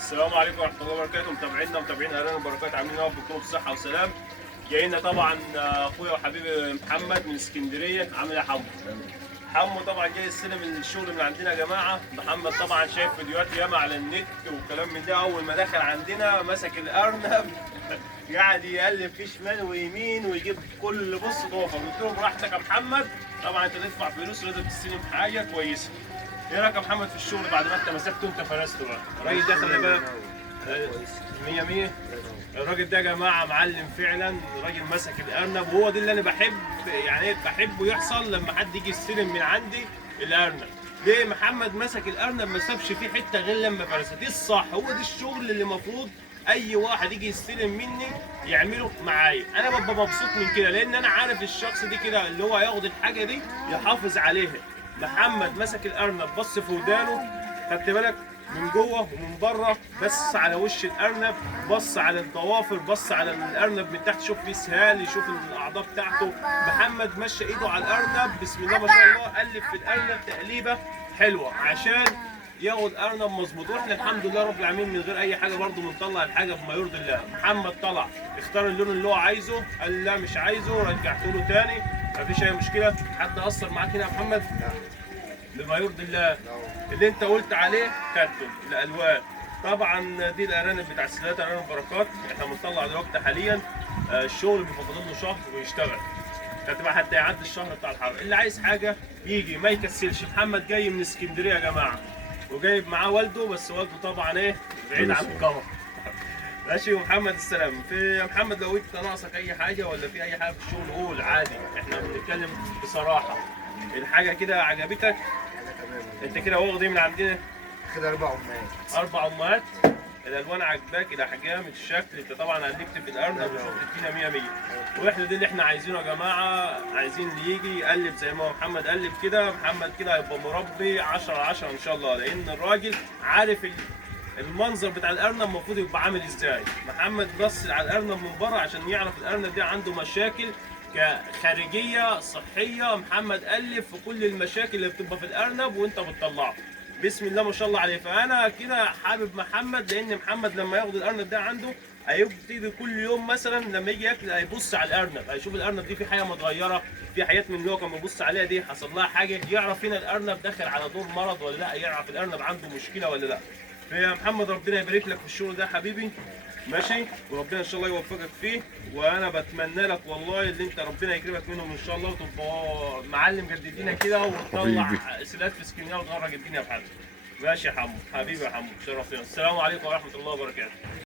السلام عليكم ورحمة الله وبركاته. متابعين أهلا وبركات، عاملين ايه؟ بكم بصحة وسلام. جايين طبعا أخويا وحبيبي محمد من اسكندرية. عامل ايه يا حمو؟ حمو طبعا جاي يستلم الشغل من عندنا يا جماعة. محمد طبعا شايف فيديوهات ياما على النت وكلام من ده. أول ما دخل عندنا مسك الأرنب قاعد يقلب فيه شمال ويمين ويجيب كل ضوافر. قلت له براحتك يا محمد، طبعا أنت تدفع فلوس ولازم تستلم حاجة كويسة. ايه رايك يا محمد في الشغل بعد ما انت مسكته وانت فرسته بقى؟ الراجل ده خلي بالك 100 100. الراجل ده يا جماعه معلم فعلا. الراجل مسك الارنب، وهو ده اللي انا بحبه يحصل لما حد يجي يستلم من عندي الارنب. ليه؟ محمد مسك الارنب ما سابش فيه حته غير لما فرسه. دي الصح، هو ده الشغل اللي المفروض اي واحد يجي يستلم مني يعمله معايا. انا ببقى مبسوط من كده، لان انا عارف الشخص دي كده اللي هو ياخد الحاجه دي يحافظ عليها. محمد مسك الارنب، بص في ودانه، خدت بالك، من جوه ومن بره، بص على وش الارنب، بص على الضوافر، بص على الارنب من تحت، شوف فيه سهال، يشوف الاعضاء بتاعته. محمد مشى ايده على الارنب، بسم الله ما شاء الله، قلب في الارنب تقليبه حلوه عشان ياخد ارنب مظبوط. واحنا الحمد لله رب العالمين من غير اي حاجه برده بنطلع الحاجه بما يرضي الله. محمد طلع اختار اللون اللي هو عايزه، قال لا مش عايزه، رجعته له تاني، مفيش اي مشكله. حد اثر معاك هنا يا محمد؟ بما يرضي الله. اللي انت قلت عليه خدته الالوان. طبعا دي الارانب بتاع السلات، ارانب بركات. احنا بنطلع دلوقتي حاليا الشغل بيبقى فاضل له شهر ويشتغل، هتبقى حتى يعدي الشهر بتاع الحر. اللي عايز حاجه يجي ما يكسلش. محمد جاي من اسكندريه يا جماعه، وجايب معاه والده، بس والده طبعا ايه بعيد عن القمر. ماشي. ومحمد السلام. في محمد لو انت ناقصك اي حاجه ولا في اي حاجه في الشغل قول عادي، احنا بنتكلم بصراحه. الحاجه كده عجبتك؟ انت كده واخد ايه من عندنا؟ كده 4 امهات. 4 امهات. الالوان عجباك، الاحجام، الشكل. انت طبعا قلبت في الارنب وشفت فينا 100 100. واحنا ده اللي احنا عايزينه يا جماعه، عايزين اللي يجي يقلب زي ما هو محمد قلب كده. محمد كده هيبقى مربي 10 على 10 ان شاء الله، لان الراجل عارف المنظر بتاع الارنب المفروض يبقى عامل ازاي. محمد بص على الارنب من بره عشان يعرف الارنب ده عنده مشاكل كخارجيه صحيه. محمد قلب في كل المشاكل اللي بتبقى في الارنب وانت بتطلعه. بسم الله ما شاء الله عليه. فانا كده حابب محمد، لان محمد لما ياخد الارنب ده عنده هيبتدي كل يوم مثلا لما يجي ياكل هيبص على الارنب، هيشوف الارنب دي في حاجه متغيره، في حاجات من اللي هو كان بيبص عليها دي حصل لها حاجه، يعرف هنا الارنب داخل على دور مرض ولا لا، يعرف الارنب عنده مشكله ولا لا. فيا محمد ربنا يبارك لك في الشغل ده حبيبي، ماشي، وربنا ان شاء الله يوفقك فيه. وانا بتمنى لك والله اللي انت ربنا يكرمك منهم ان شاء الله، وتبقى معلم قد الدنيا كده، وتطلع سلات في اسكندريه وتغرق الدنيا بحالك. ماشي يا حمو، حبيبي يا حمو، شرفتنا. السلام عليكم ورحمه الله وبركاته.